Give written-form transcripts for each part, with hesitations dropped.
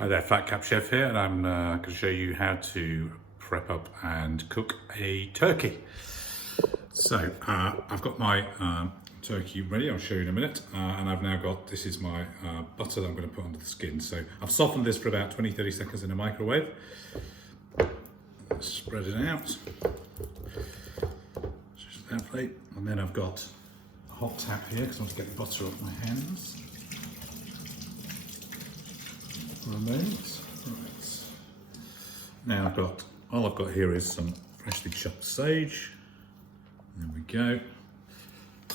Hi there, Fat Cap Chef here, and I'm going to show you how to prep up and cook a turkey. So I've got my turkey ready. I'll show you in a minute, and I've now got, this is my butter that I'm going to put under the skin. So I've softened this for about 20-30 seconds in a microwave. Spread it out, just that plate, and then I've got a hot tap here because I want to get the butter off my hands. For a moment. Right. Now all I've got here is some freshly chopped sage. There we go.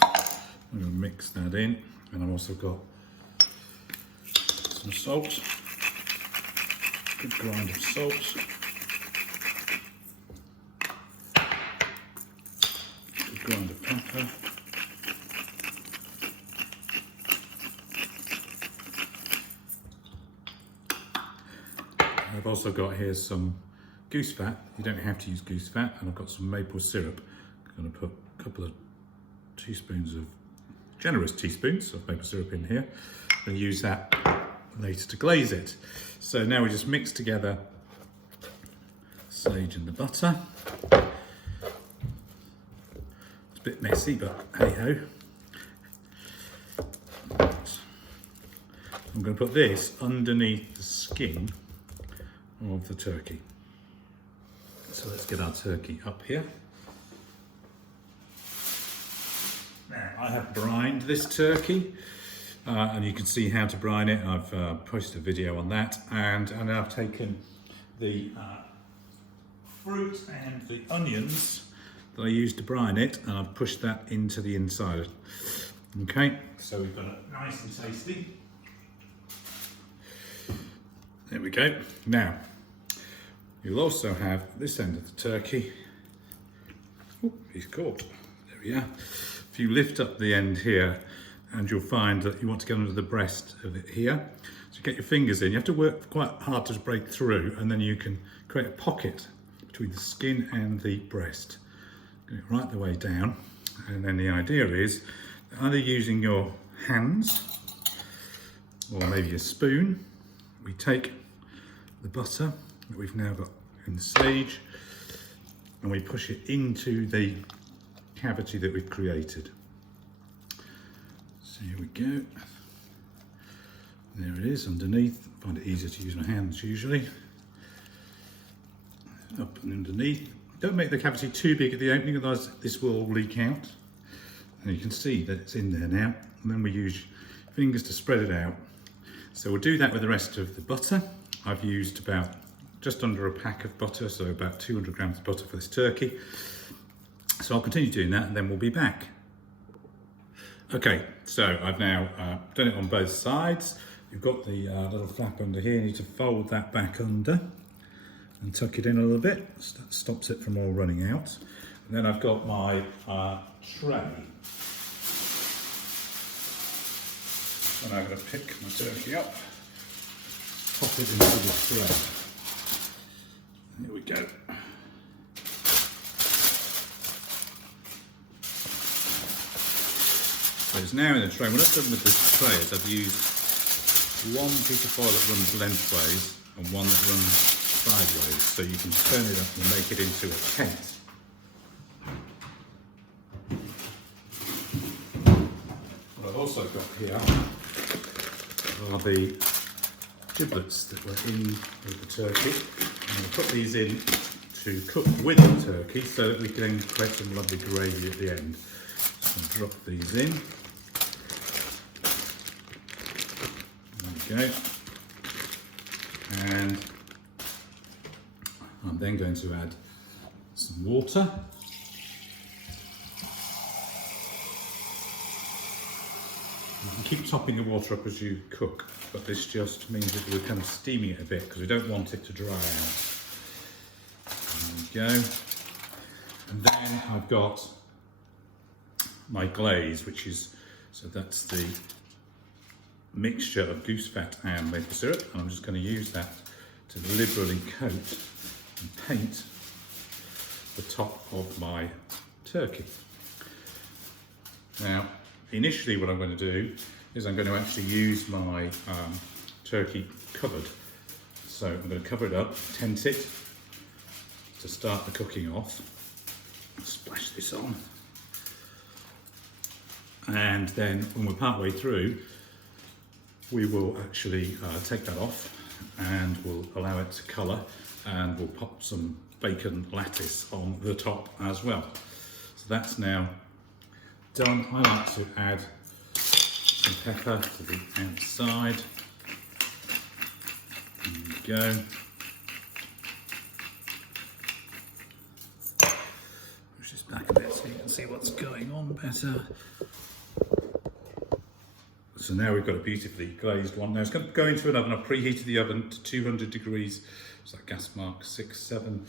I'm going to mix that in, and I've also got some salt, good grind of salt, good grind of pepper. I've also got here some goose fat. You don't have to use goose fat, and I've got some maple syrup. I'm going to put a couple of generous teaspoons of maple syrup in here, and use that later to glaze it. So now we just mix together sage and the butter. It's a bit messy, but hey ho. I'm going to put this underneath the skin of the turkey. So let's get our turkey up here. Now I have brined this turkey, and you can see how to brine it. I've posted a video on that, and I've taken the fruit and the onions that I used to brine it, and I've pushed that into the inside. Okay, so we've got it nice and tasty. There we go. Now, you'll also have this end of the turkey. Oh, he's caught. There we are. If you lift up the end here, and you'll find that you want to get under the breast of it here. So get your fingers in. You have to work quite hard to break through, and then you can create a pocket between the skin and the breast. Get it right the way down. And then the idea is either using your hands or maybe a spoon. We take the butter that we've now got in the sage, and we push it into the cavity that we've created. So here we go. There it is underneath. I find it easier to use my hands usually. Up and underneath. Don't make the cavity too big at the opening, otherwise this will all leak out. And you can see that it's in there now. And then we use fingers to spread it out. So we'll do that with the rest of the butter. I've used about just under a pack of butter, so about 200 grams of butter for this turkey. So I'll continue doing that, and then we'll be back. Okay, so I've now done it on both sides. You've got the little flap under here. You need to fold that back under and tuck it in a little bit. So that stops it from all running out. And then I've got my tray. And I'm going to pick my turkey up, pop it into the tray. Here we go. So it's now in the tray. What I've done with this tray is I've used one piece of foil that runs lengthways and one that runs sideways, so you can turn it up and make it into a tent. What I've also got here are the giblets that were in with the turkey. I'm going to put these in to cook with the turkey so that we can then create some lovely gravy at the end. So I'll drop these in. There we go. And I'm then going to add some water. You can keep topping the water up as you cook, but this just means it will become steamy a bit because we don't want it to dry out. There we go. And then I've got my glaze, which is, so that's the mixture of goose fat and maple syrup, and I'm just going to use that to liberally coat and paint the top of my turkey. Now, initially what I'm going to do is I'm going to actually use my turkey cupboard So I'm going to cover it up, tent it to start the cooking off. Splash this on. And then when we're part way through, we will actually take that off and we'll allow it to colour, and we'll pop some bacon lattice on the top as well. So that's now done. I like to add some pepper to the outside. There we go. Push this back a bit so you can see what's going on better. So now we've got a beautifully glazed one. Now it's going to go into an oven. I've preheated the oven to 200 degrees. It's like gas mark 6, 7.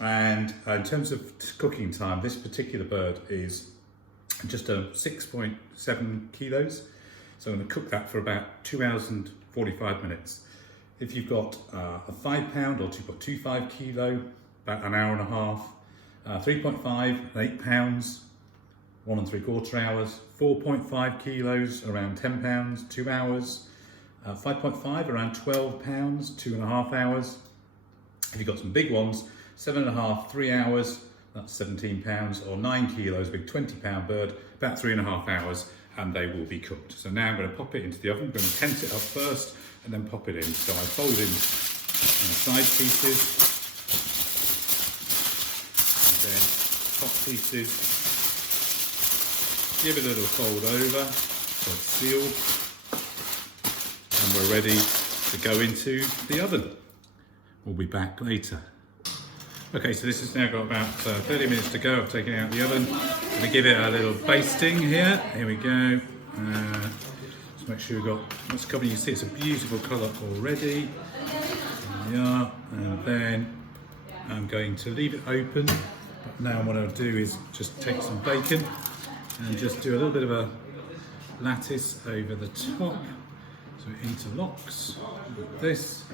And in terms of cooking time, this particular bird is just 6.7 kilos. So I'm going to cook that for about 2 hours and 45 minutes. If you've got a 5 pound or 2.25 kilo, about an hour and a half. 3.5 and 8 pounds, 1 3/4 hours. 4.5 kilos, around 10 pounds, 2 hours. 5.5, around 12 pounds, 2.5 hours. If you've got some big ones, 7.5, 3 hours, that's 17 pounds, or 9 kilos, big 20-pound bird, about 3.5 hours, and they will be cooked. So now I'm going to pop it into the oven. I'm going to tent it up first and then pop it in. So I fold in side pieces, and then top pieces. Give it a little fold over so it's sealed, and we're ready to go into the oven. We'll be back later. Okay, so this has now got about 30 minutes to go. I've taken it out of the oven. I'm going to give it a little basting here. Here we go. Just make sure we've got what's covered. You can see it's a beautiful colour already. There we are. And then I'm going to leave it open. But now what I'll do is just take some bacon and just do a little bit of a lattice over the top so it interlocks with this.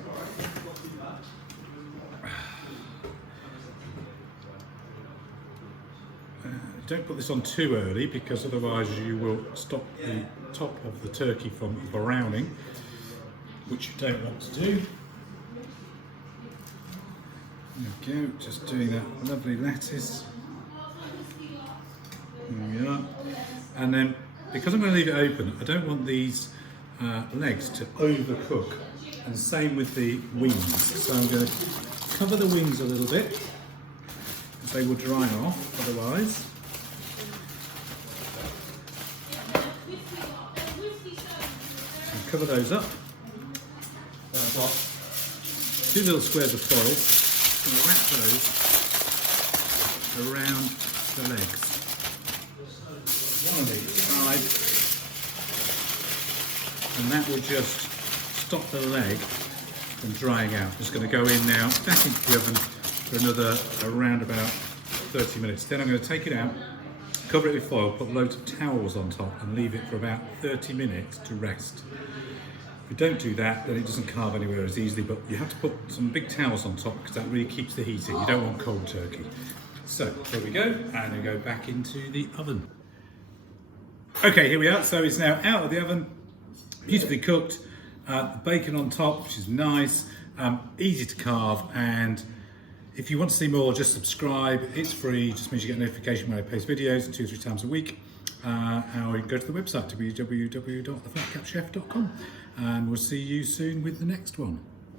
Don't put this on too early, because otherwise you will stop the top of the turkey from browning, which you don't want to do. There we go, just doing that lovely lattice. There we are. And then, because I'm going to leave it open, I don't want these legs to overcook. And same with the wings. So I'm going to cover the wings a little bit, because they will dry off otherwise. And cover those up. So I've got 2 little squares of foil. I'm going to wrap those around the legs. One on each side, and that will just stop the leg from drying out. Just going to go in now, back into the oven for another around about 30 minutes. Then I'm going to take it out, cover it with foil, put loads of towels on top, and leave it for about 30 minutes to rest. If you don't do that, then it doesn't carve anywhere as easily, but you have to put some big towels on top because that really keeps the heat in. You don't want cold turkey. So there we go, and we go back into the oven. Okay, here we are. So it's now out of the oven, beautifully cooked. Bacon on top, which is nice, easy to carve. And if you want to see more, just subscribe. It's free, just means you get a notification when I post videos 2 or 3 times a week. Or you can go to the website, www.thefatcapchef.com. And we'll see you soon with the next one.